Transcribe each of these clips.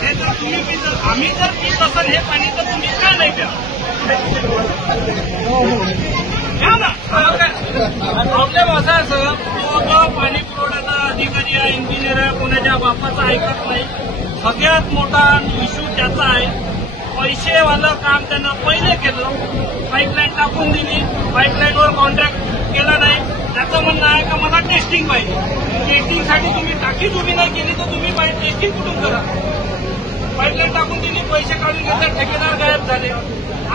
हे जर तुम्ही पित आम्ही जर पित असाल हे पाणी तर तुम्ही का नाही प्या ना. प्रॉब्लेम असा आहे सर, तो पाणी पुरवठ्याचा अधिकारी आहे, इंजिनियर आहे, कोणाच्या बापाचा ऐकत नाही. सगळ्यात मोठा इश्यू त्याचा आहे. पैसेवालं काम त्यानं पहिले केलं, पाईपलाईन टाकून दिली, पाईपलाईनवर कॉन्ट्रॅक्ट केला नाही. त्याचं म्हणणं आहे का मला टेस्टिंग पाहिजे. टेस्टिंगसाठी तुम्ही टाकीच उभी नाही केली तर तुम्ही टेस्टिंग कुठून करा. पाईपलाईन टाकून दिली, पैसे काढून घेतले, ठेकेदार गायब झाले.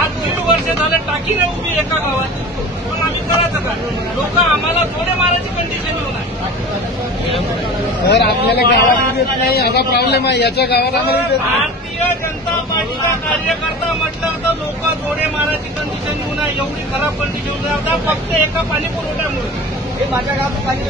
आज 1.5 वर्ष झाले टाकी नाही उभी एका गावात. पण आम्ही करायचं काय? लोक आम्हाला थोडे मारायची कंडिशन येऊन आहे. सर आपल्याला गावाला देत नाही असा प्रॉब्लेम आहे. याच्या गावाला भारतीय जनता पार्टीचा कार्यकर्ता म्हटलं तर लोक जोडे मारायची कंडिशन येऊन आहे. एवढी खराब कंडिशन येऊन आहे फक्त एका पाणी पुरवठ्यामुळे. हे माझ्या गावात पाणी